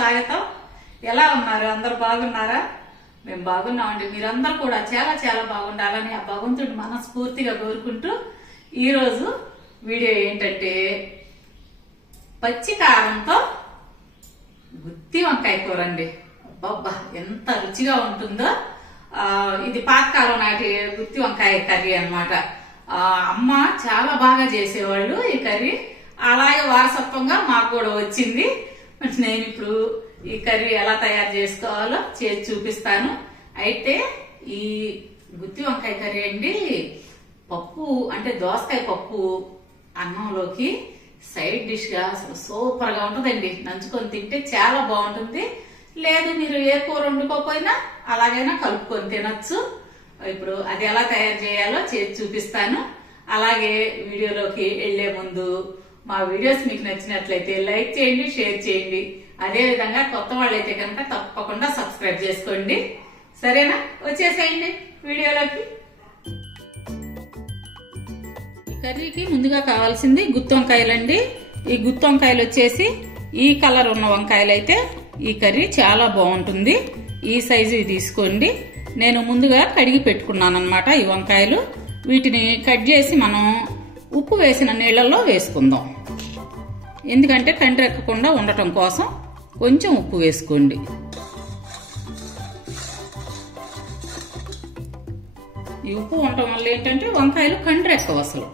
స్వాగతం. ఎలా ఉన్నారు? అందరూ బాగున్నారా? మేము బాగున్నామండి. మీరందరూ కూడా చాలా చాలా బాగుండాలని ఆ భగవంతుడిని మనస్ఫూర్తిగా కోరుకుంటూ ఈరోజు వీడియో ఏంటంటే పచ్చి కారంతో గుత్తి వంకాయ కూర అండి. అబ్బబ్బా ఎంత రుచిగా ఉంటుందో. ఇది పాతకాలం నాటి గుత్తి వంకాయ కర్రీ అన్నమాట. అమ్మ చాలా బాగా చేసేవాళ్ళు ఈ కర్రీ. అలాగే వారసత్వంగా మాకు కూడా వచ్చింది. నేను ఇప్పుడు ఈ కర్రీ ఎలా తయారు చేసుకోవాలో చేసి చూపిస్తాను. అయితే ఈ గుత్తి వంకాయ కర్రీ అండి, పప్పు అంటే దోసకాయ పప్పు అన్నంలోకి సైడ్ డిష్ గా అసలు సూపర్ గా ఉంటుందండి. నంచుకొని తింటే చాలా బాగుంటుంది. లేదు మీరు ఏ కూర వండుకోకపోయినా అలాగైనా కలుపుకొని తినొచ్చు. ఇప్పుడు అది ఎలా తయారు చేయాలో చేసి చూపిస్తాను. అలాగే వీడియోలోకి వెళ్లే ముందు మా వీడియోస్ మీకు నచ్చినట్లయితే లైక్ చేయండి, షేర్ చేయండి. అదే విధంగా కొత్త వాళ్ళైతే కనుక తప్పకుండా సబ్స్క్రైబ్ చేసుకోండి. సరేనా? వచ్చేసేయండి వీడియోలోకి. ఈ కర్రీకి ముందుగా కావాల్సింది గుత్తి వంకాయలండి. ఈ గుత్తి వంకాయలు వచ్చేసి ఈ కలర్ ఉన్న వంకాయలు అయితే ఈ కర్రీ చాలా బాగుంటుంది. ఈ సైజు తీసుకోండి. నేను ముందుగా కడిగి పెట్టుకున్నాను అన్నమాట ఈ వంకాయలు. వీటిని కట్ చేసి మనం ఉప్పు వేసిన నీళ్ళల్లో వేసుకుందాం. ఎందుకంటే కండ్రెక్కకుండా ఉండటం కోసం కొంచెం ఉప్పు వేసుకోండి. ఈ ఉప్పు ఉండటం వల్ల ఏంటంటే వంకాయలు కండ్రెక్కవు అసలు.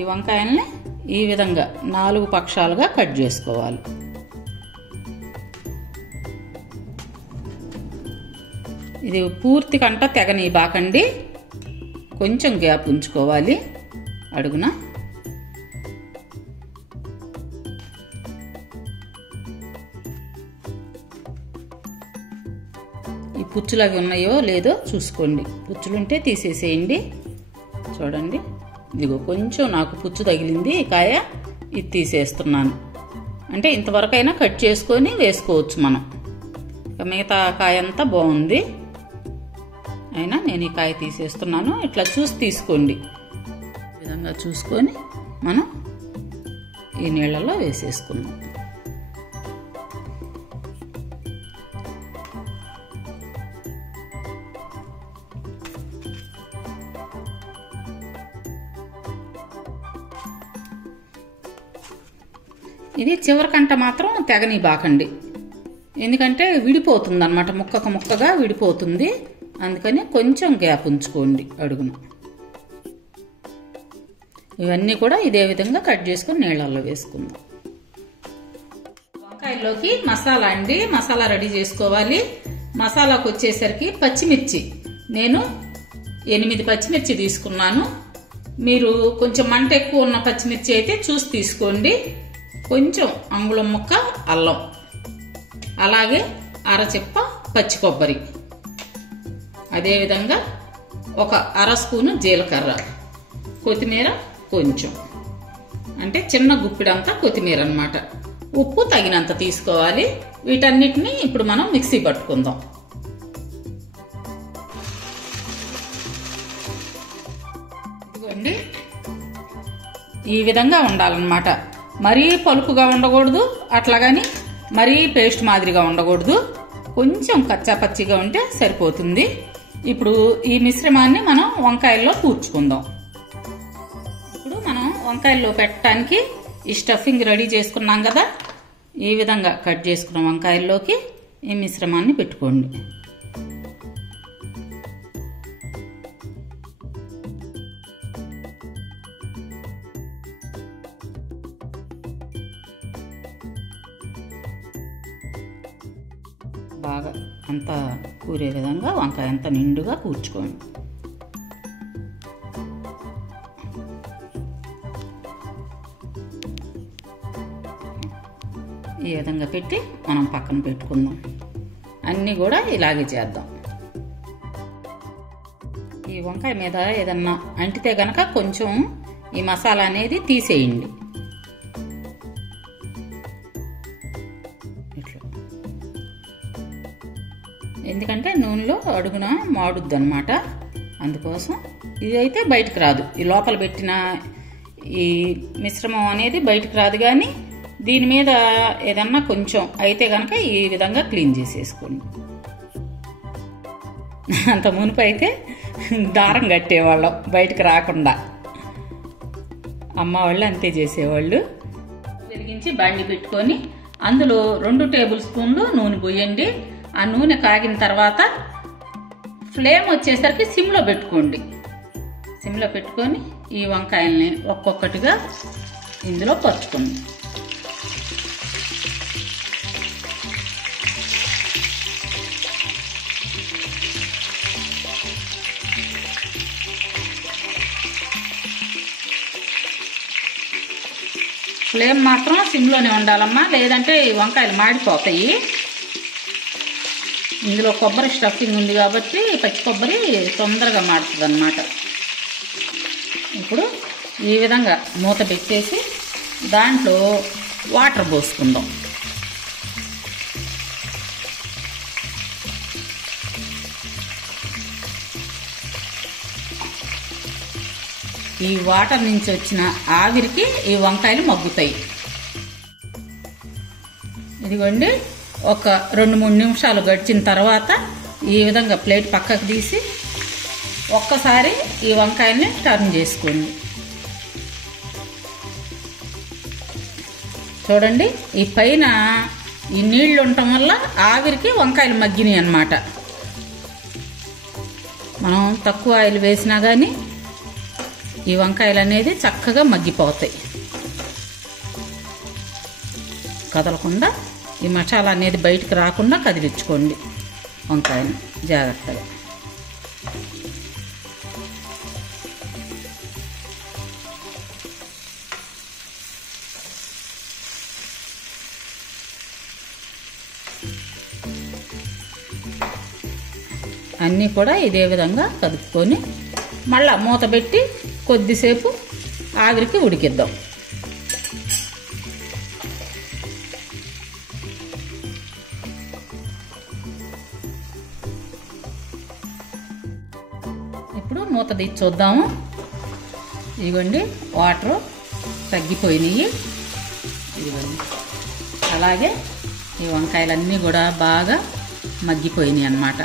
ఈ వంకాయల్ని ఈ విధంగా 4 పక్షాలుగా కట్ చేసుకోవాలి. ఇది పూర్తి కంట తెగని బాకండి, కొంచెం గ్యాప్ ఉంచుకోవాలి అడుగున. ఈ పుచ్చులాగా ఉన్నాయో లేదో చూసుకోండి. పుచ్చులుంటే తీసేసేయండి. చూడండి, ఇదిగో కొంచెం నాకు పుచ్చు తగిలింది ఈ కాయ, ఇది తీసేస్తున్నాను. అంటే ఇంతవరకైనా కట్ చేసుకొని వేసుకోవచ్చు మనం. మిగతా కాయ అంతా బాగుంది, అయినా నేను ఈ కాయ తీసేస్తున్నాను. ఇట్లా చూసి తీసుకోండి. ఈ విధంగా చూసుకొని మనం ఈ నీళ్ళలో వేసేసుకుందాం. ఇది చివరికంట మాత్రం తెగని బాకండి, ఎందుకంటే విడిపోతుంది అన్నమాట, ముక్కకు ముక్కగా విడిపోతుంది. అందుకని కొంచెం గ్యాప్ ఉంచుకోండి అడుగున. ఇవన్నీ కూడా ఇదే విధంగా కట్ చేసుకుని నీళ్ళల్లో వేసుకుందాం. వంకాయల్లోకి మసాలా అండి, మసాలా రెడీ చేసుకోవాలి. మసాలాకు వచ్చేసరికి పచ్చిమిర్చి నేను 8 పచ్చిమిర్చి తీసుకున్నాను. మీరు కొంచెం మంట ఎక్కువ ఉన్న పచ్చిమిర్చి అయితే చూసి తీసుకోండి. కొంచెం అంగుళం ముక్క అల్లం, అలాగే అరచిప్ప పచ్చి కొబ్బరి, అదేవిధంగా ఒక 1/2 స్పూను జీలకర్ర, కొత్తిమీర కొంచెం, అంటే చిన్న గుప్పిడంతా కొత్తిమీర అన్నమాట. ఉప్పు తగినంత తీసుకోవాలి. వీటన్నిటిని ఇప్పుడు మనం మిక్సీ పట్టుకుందాం. ఇదిగోండి, ఈ విధంగా ఉండాలన్నమాట. మరీ పలుకుగా ఉండకూడదు, అట్లాగని మరీ పేస్ట్ మాదిరిగా ఉండకూడదు. కొంచెం కచ్చా పచ్చిగా ఉంటే సరిపోతుంది. ఇప్పుడు ఈ మిశ్రమాన్ని మనం వంకాయల్లో కూర్చుకుందాం. ఇప్పుడు మనం వంకాయల్లో పెట్టడానికి ఈ స్టఫింగ్ రెడీ చేసుకున్నాం కదా, ఈ విధంగా కట్ చేసుకున్న వంకాయల్లోకి ఈ మిశ్రమాన్ని పెట్టుకోండి. బాగా అంతా కూరే విధంగా వంకాయ అంతా నిండుగా కూర్చుకోండి. ఈ విధంగా పెట్టి మనం పక్కన పెట్టుకుందాం. అన్నీ కూడా ఇలాగే చేద్దాం. ఈ వంకాయ మీద ఏదన్నా అంటితే గనక కొంచెం ఈ మసాలా అనేది తీసేయండి. ఎందుకంటే నూనెలో అడుగున మాడుద్ది అనమాట. అందుకోసం ఇది అయితే బయటకు రాదు. ఈ లోపల పెట్టిన ఈ మిశ్రమం అనేది బయటకు రాదు, కానీ దీని మీద ఏదన్నా కొంచెం అయితే కనుక ఈ విధంగా క్లీన్ చేసేసుకోండి. అంత మునుపు అయితే దారం కట్టేవాళ్ళం బయటకు రాకుండా, అమ్మ వాళ్ళు అంతే చేసేవాళ్ళు. వెలిగించి బండి పెట్టుకొని అందులో 2 టేబుల్ స్పూన్లు నూనె పోయండి. ఆ నూనె కాగిన తర్వాత ఫ్లేమ్ వచ్చేసరికి సిమ్లో పెట్టుకోండి. సిమ్లో పెట్టుకొని ఈ వంకాయల్ని ఒక్కొక్కటిగా ఇందులో పరుచుకోండి. ఫ్లేమ్ మాత్రం సిమ్లోనే ఉండాలమ్మా, లేదంటే ఈ వంకాయలు మాడిపోతాయి. ఇందులో కొబ్బరి స్టఫింగ్ ఉంది కాబట్టి పచ్చి కొబ్బరి తొందరగా మాడుతుంది అన్నమాట. ఇప్పుడు ఈ విధంగా మూత పెట్టేసి దాంట్లో వాటర్ పోసుకుందాం. ఈ వాటర్ నుంచి వచ్చిన ఆవిరికి ఈ వంకాయలు మగ్గుతాయి. ఇదిగోండి, ఒక 2-3 నిమిషాలు గడిచిన తర్వాత ఈ విధంగా ప్లేట్ పక్కకు తీసి ఒక్కసారి ఈ వంకాయల్ని టర్న్ చేసుకోండి. చూడండి, ఈ పైన ఈ నీళ్లు ఉండటం వల్ల ఆవిరికి వంకాయలు మగ్గినాయి అన్నమాట. మనం తక్కువ ఆయిల్ వేసినా కానీ ఈ వంకాయలు అనేది చక్కగా మగ్గిపోతాయి. కదలకుండా ఈ మసాలా అనేది బయటకు రాకుండా కదిలించుకోండి వంకాయని జాగ్రత్తగా. అన్నీ కూడా ఇదే విధంగా కదుపుకొని మళ్ళా మూత పెట్టి కొద్దిసేపు ఆవిరికి ఉడికిద్దాం. ఇప్పుడు మూత తీసి చూద్దాము. ఇదిగోండి, వాటర్ తగ్గిపోయినాయి. ఇదిగోండి, అలాగే ఈ వంకాయలన్నీ కూడా బాగా మగ్గిపోయినాయి అన్నమాట.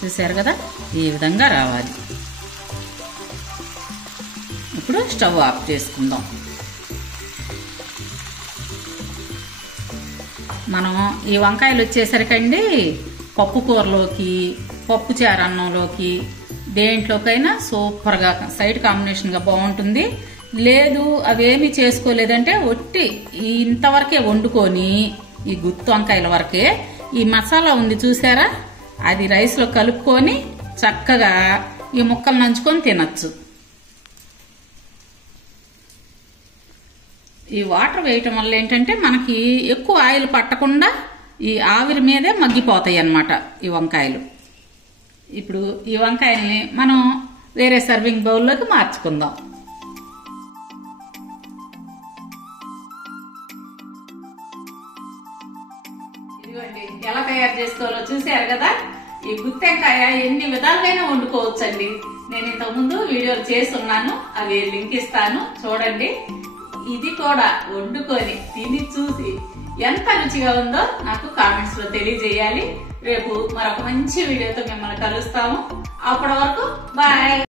చూసారు కదా, ఈ విధంగా రావాలి. ఇప్పుడు స్టవ్ ఆఫ్ చేసుకుందాం. మనం ఈ వంకాయలు వచ్చేసరికండి పప్పు కూరలోకి, పప్పు చారు అన్నంలోకి, దేంట్లోకైనా సూపర్గా సైడ్ కాంబినేషన్గా బాగుంటుంది. లేదు అవేమి చేసుకోలేదంటే ఒట్టి ఇంతవరకే వండుకొని ఈ గుత్తి వంకాయల వరకే ఈ మసాలా ఉంది చూసారా, అది రైస్లో కలుపుకొని చక్కగా ఈ ముక్కలు నంచుకొని తినచ్చు. ఈ వాటర్ వేయటం వల్ల ఏంటంటే మనకి ఎక్కువ ఆయిల్ పట్టకుండా ఈ ఆవిరి మీదే మగ్గిపోతాయి అన్నమాట ఈ వంకాయలు. ఇప్పుడు ఈ వంకాయల్ని మనం వేరే సర్వింగ్ బౌల్లోకి మార్చుకుందాం. ఇదిగోండి, ఎలా తయారు చేసుకోవాలో చూసారు కదా. ఈ గుత్తెంకాయ ఎన్ని విధాలుగానే వండుకోవచ్చండి. నేను ఇంతకుముందు వీడియోలు చేస్తున్నాను, అవి లింక్ ఇస్తాను చూడండి. ఇది కూడా వండుకొని తిని చూసి ఎంత రుచిగా ఉందో నాకు కామెంట్స్ లో తెలియజేయాలి. రేపు మరొక మంచి వీడియోతో మిమ్మల్ని కలుస్తాము. అప్పటి వరకు బాయ్.